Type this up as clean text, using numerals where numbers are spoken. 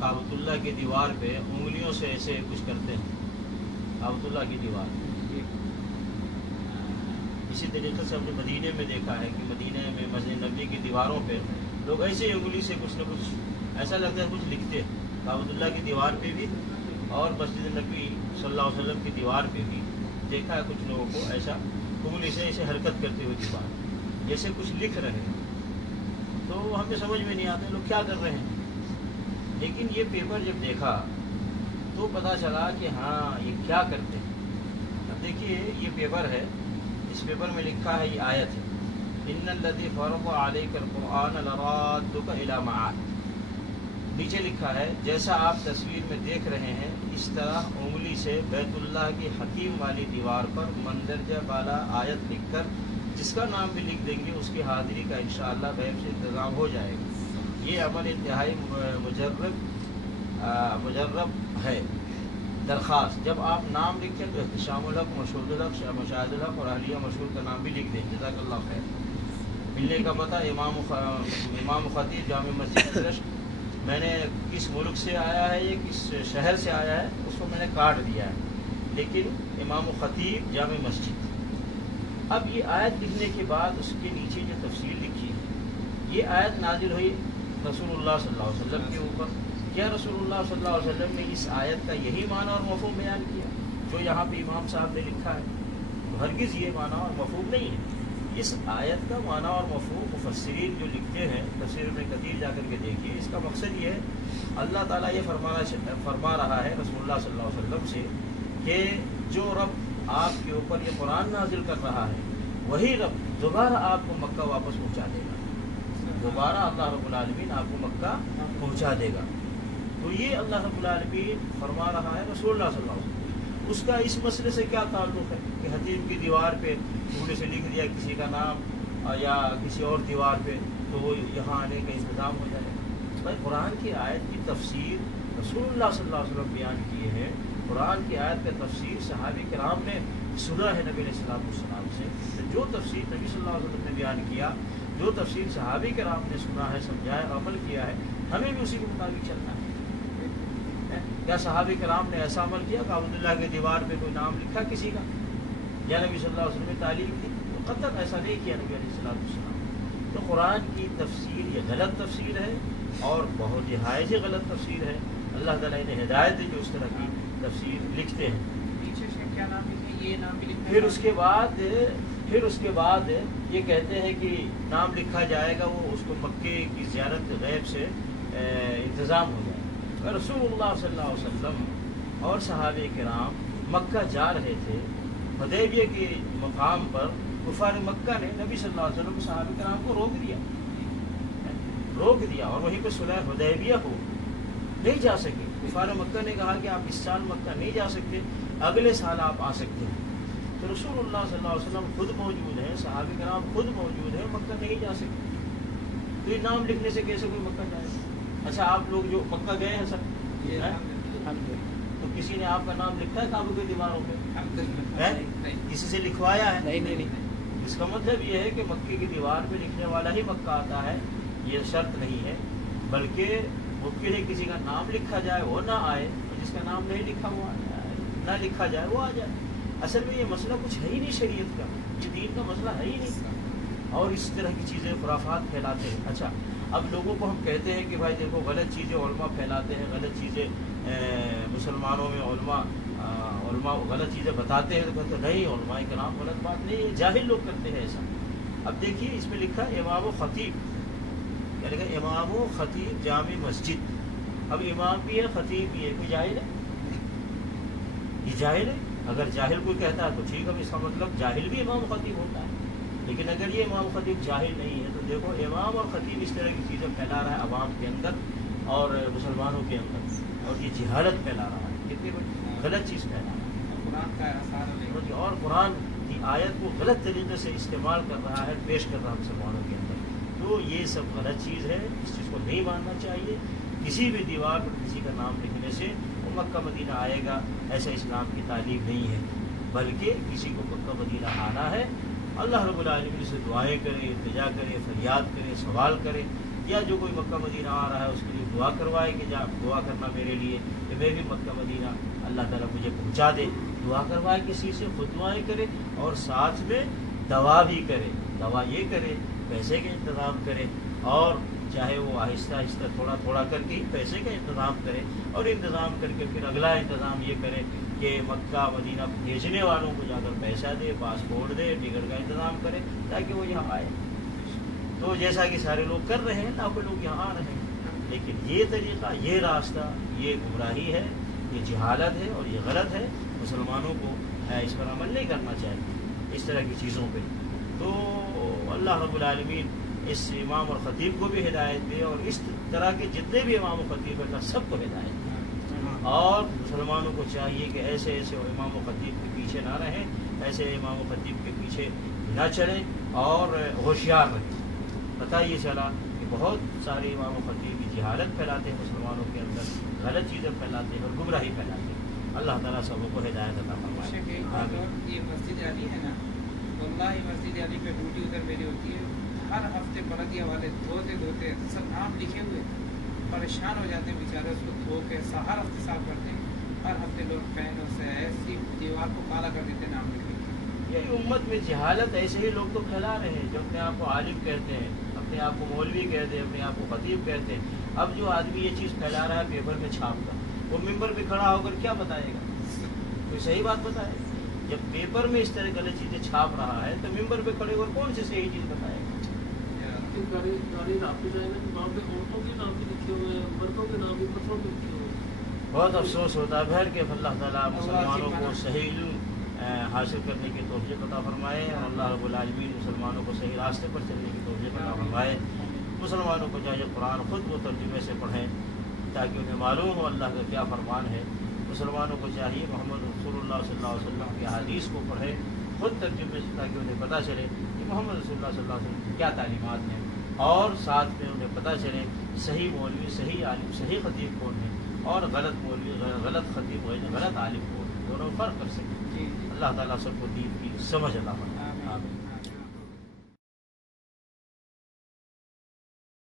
काबतुल्लाह की दीवार पे उंगलियों से ऐसे कुछ करते हैं, काबतुल्लाह की दीवार। इसी तरीके से हमने मदीने में देखा है कि मदीने में मस्जिद नबी की दीवारों पे लोग ऐसे ही उंगली से कुछ न कुछ, ऐसा लगता है कुछ लिखते हैं। काबतुल्लाह की दीवार पे भी और मस्जिद नबी सल्लल्लाहु अलैहि वसल्लम की दीवार पे भी देखा है कुछ लोगों को ऐसा उंगली से ऐसे हरकत करते हुए दीवार जैसे कुछ लिख रहे हैं। तो हमें समझ में नहीं आता लोग क्या कर रहे हैं। लेकिन ये पेपर जब देखा तो पता चला कि हाँ ये क्या करते हैं। अब देखिए ये पेपर है, इस पेपर में लिखा है, ये आयत है, इन्नल्लज़ी फ़रज़ अलैकल क़ुरआन लराद्दुका इला मआद। नीचे लिखा है जैसा आप तस्वीर में देख रहे हैं इस तरह उंगली से बैतुल्लाह की हकीम वाली दीवार पर मंदरजा वाला आयत लिखकर जिसका नाम भी लिख देंगे उसकी हाजिरी का इंशाअल्लाह गैब से इंतज़ाम हो जाएगा। ये अमल इंतहाई मुजर्रब है। दरख्वास्त, जब आप नाम लिखें तो एहतिशामुल हक, मशहूदुल हक, मुशाहिदुल हक और अहलिया मशहूर का नाम भी लिख दें। जज़ाकल्लाह खैर। मिलने का पता इमाम खतीब जामे मस्जिद ट्रस्ट। मैंने किस मुल्क से आया है, ये किस शहर से आया है उसको मैंने काट दिया है, लेकिन इमाम खतीब जामे मस्जिद। अब ये आयत लिखने के बाद उसके नीचे जो तफसीर लिखी है, ये आयत नाजिल हुई रसूलुल्लाह सल्लल्लाहु अलैहि वसल्लम के ऊपर। क्या रसूलुल्लाह सल्लल्लाहु अलैहि वसल्लम ने इस आयत का यही माना और मफ़हूम बयान किया जो यहाँ पे इमाम साहब ने लिखा है? तो हरगिज़ ये माना और मफ़हूम नहीं है। इस आयत का माना और मफ़हूम मुफस्सिरीन जो लिखते हैं, तफसीर में कतीर जाकर के देखिए, इसका मकसद ये है अल्लाह ताला ये फरमा रहा है रसूलुल्लाह सल्लल्लाहु अलैहि वसल्लम से कि जो रब आपके ऊपर ये कुरान नाजिल कर रहा है वही रब दोबारा आपको मक्का वापस पहुँचा देगा। दोबारा अल्लाह रब्बुल आलमीन आपको मक्का पहुँचा देगा। तो ये अल्लाह रब्बुल आलमीन फरमा रहा है रसूलुल्लाह सल्लल्लाहु अलैहि वसल्लम। उसका इस मसले से क्या ताल्लुक़ है कि हतीम की दीवार पे उंगली से लिख दिया किसी का नाम या किसी और दीवार पे तो वो यहाँ आने का इंतज़ाम हो जाएगा? भाई कुरान की आयत की तफसीर रसूलुल्लाह सल्लल्लाहु अलैहि वसल्लम बयान किए हैं। कुरान की आयत का तफसीर सहाबी किराम ने सुना है नबी अलैहिस्सलाम से। तो जो तफसीर नबी सल्लल्लाहु अलैहि वसल्लम ने बयान किया, जो तफसीर सहाबी किराम ने सुना है, समझा है, अमल किया है, हमें भी उसी के मुताबिक चलना है। क्या सहाबी किराम ने ऐसा अमल किया कि काबतुल्लाह की दीवार पे कोई नाम लिखा किसी का या नबी सल्लल्लाहु अलैहि वसल्लम ने तालीम दी? तो कतई ऐसा नहीं किया नबी अलैहिस्सलाम। तो कुरान की तफसीर ये गलत तफसीर है और बहुत निहायत ही गलत तफसीर है। अल्लाह ताला इन्हें हिदायत दे जो इस तरह की तफसीर लिखते हैं। क्या नाम लिखे? ये नाम भी लिखते फिर उसके बाद ये कहते हैं कि नाम लिखा जाएगा, वो उसको मक्के की ज़ियारत गैब से इंतज़ाम हो जाएगा। रसूलुल्लाह सल्लल्लाहु अलैहि वसल्लम और सहाबे किराम मक्का जा रहे थे, हुदैबिया के मकाम पर कुफार मक्का ने नबी सल्लल्लाहु अलैहि वसल्लम सहाबे किराम को रोक दिया और वहीं पर सुलह हुदैबिया हो नहीं जा सके। कुफार मक्का ने कहा कि आप इस साल मक्का नहीं जा सकते, अगले साल आप आ सकते हैं। तो रसूलुल्लाह सल्लल्लाहु अलैहि वसल्लम खुद मौजूद हैं, सहाबे किराम खुद मौजूद हैं, मक्का नहीं जा सकते। तो ये नाम लिखने से कैसे कोई मक्का जाएगा? अच्छा, आप लोग जो मक्का गए हैं सब, तो किसी ने आपका नाम लिखा है काबू की दीवारों पे? किसी से लिखवाया है? नहीं। इसका मतलब ये है कि मक्के की दीवार पे लिखने वाला ही मक्का आता है, ये शर्त नहीं है। बल्कि मुमकिन है किसी का नाम लिखा जाए वो ना आए, और जिसका नाम नहीं लिखा हुआ ना लिखा जाए वो आ जाए। असल में ये मसला कुछ है ही नहीं शरीयत का, ये दीन का मसला है ही नहीं। और इस तरह की चीज़ें खुराफात फैलाते हैं। अच्छा, अब लोगों को हम कहते हैं कि भाई देखो गलत चीज़ें उलमा फैलाते हैं, गलत चीज़ें मुसलमानों में उलमा गलत चीज़ें बताते हैं, तो कहते हैं नहीं उलमा किराम गलत बात नहीं है, जाहिल लोग करते हैं ऐसा। अब देखिए इसमें लिखा है इमाम खतीब, क्या लिखा? इमाम खतीब जामे मस्जिद। अब इमाम भी है, खतीब भी है, कोई जाहिल है? ये जाहिल है? अगर जाहिल कोई कहता है तो ठीक है, इसका मतलब जाहिल भी इमाम खतीब होता है। लेकिन अगर ये इमाम खतीब जाहिल नहीं है तो देखो इमाम और खतीब इस तरह की चीज़ें फैला रहा है अवाम के अंदर और मुसलमानों के अंदर, और ये जहालत फैला रहा है, कितनी गलत चीज़ फैला रहा है। और कुरान की आयत को गलत तरीके से इस्तेमाल कर रहा है, पेश कर रहा है मुसलमानों के अंदर। तो ये सब गलत चीज़ है, इस चीज़ को नहीं मानना चाहिए। किसी भी दीवार पर किसी का नाम लिखने से वो मक्का मदीना आएगा, ऐसा इस्लाम की तालीम नहीं है। बल्कि किसी को मक्का मदीना आना है, अल्लाह रब्बुल आलमीन से दुआएं करें, इल्तिजा करें, फरियाद करें, सवाल करें, یا جو کوئی مکہ مدینہ آ رہا ہے اس کے لیے دعا کروائے کہ جا دعا کرنا میرے لیے کہ میں بھی مکہ مدینہ اللہ تعالیٰ مجھے پہنچا دے. دعا کروائے کسی سے، خود دعائیں کرے اور ساتھ میں دوا بھی کرے. دوا یہ کرے، پیسے کا انتظام کرے، اور چاہے وہ آہستہ آہستہ تھوڑا تھوڑا کر کے پیسے کا انتظام کرے، اور انتظام کر کے پھر اگلا انتظام یہ کرے کہ مکہ مدینہ بھیجنے والوں کو جا کر پیسہ دے، پاسپورٹ دے، ٹکٹ کا انتظام کرے تاکہ وہ یہاں آئے. تو جیسا کہ سارے لوگ کر رہے ہیں، لاکھوں لوگ یہاں آ رہے ہیں، لیکن یہ طریقہ، یہ راستہ، یہ گمراہی ہے، یہ جہالت ہے اور یہ غلط ہے. مسلمانوں کو اس پر عمل نہیں کرنا چاہیے اس طرح کی چیزوں پہ. تو اللہ رب العالمین اس امام اور خطیب کو بھی ہدایت دے، اور اس طرح کے جتنے بھی امام و خطیب ہیں سب کو ہدایت دے. اور مسلمانوں کو چاہیے کہ ایسے ایسے امام و خطیب کے پیچھے نہ رہیں، ایسے امام و خطیب کے پیچھے نہ چلیں، اور ہوشیار رہیں. پتہ یہ چلا کہ بہت سارے امام و خطیب جہالت پھیلاتے ہیں مسلمانوں کے اندر، غلط چیزیں پھیلاتے ہیں اور گمراہی پھیلاتے ہیں. اللہ تعالیٰ سب کو ہدایت عطا فرمائے. یہ مسجد علی ہے نا، واللہ مسجد علی پہ ڈیوٹی ادھر میری ہوتی ہے. ہر ہفتے بلدیہ والے دھوتے دھوتے سب نام لکھے ہوئے پریشان ہو جاتے ہیں بیچارے، اس کو دھو کے ہر ہفتے صاف کرتے ہیں. ہر ہفتے لوگ پینوں سے ایسی دیوار کو کالا کر دیتے ہیں نام لکھ کے. یہ امت میں جہالت ایسے ہی لوگ تو پھیلا رہے ہیں جو اپنے آپ کو عالم کہتے ہیں، اپنے آپ کو مولوی کہتے ہیں، اپنے آپ کو خطیب کہتے ہیں. اب جو آدمی یہ چیز پھیلا رہا ہے پیپر میں چھاپ کر، وہ ممبر پہ کھڑا ہو کر کیا بتائے گا؟ کوئی صحیح بات بتائے گا؟ جب پیپر میں اس طرح غلط چیزیں چھاپ رہا ہے تو ممبر پہ کھڑے ہوئے کون سی صحیح چیز بتائے گا؟ بہت افسوس ہوتا ہے بہر کہ اللہ تعالیٰ مسلمانوں کو صحیح علم حاصل کرنے کی توفیق عطا فرمائے، اور اللہ رب العالمین مسلمانوں کو صحیح راستے پر چلنے کی توفیق عطا فرمائے. مسلمانوں کو چاہیے قرآن خود وہ ترجمے سے پڑھیں تاکہ انہیں معلوم ہو اللہ کا کیا فرمان ہے. مسلمانوں کو چاہیے محمد رسول اللہ صلی اللہ علیہ وسلم کی حدیث کو پڑھیں خود ترجمے سے تاکہ انہیں پتہ چلے کہ محمد رسول اللہ صلی اللہ علیہ وسلم کی کیا تعلیمات ہیں، اور ساتھ میں انہیں پتہ چلے صحیح مولوی، صحیح عالم، صحیح خطیب کون ہے، اور غلط مولوی، غلط خطیب، غلط عالم کون ہے، دونوں فرق کر سکیں. اللہ تعالیٰ سب کو دین کی سمجھ عطا فرمائے.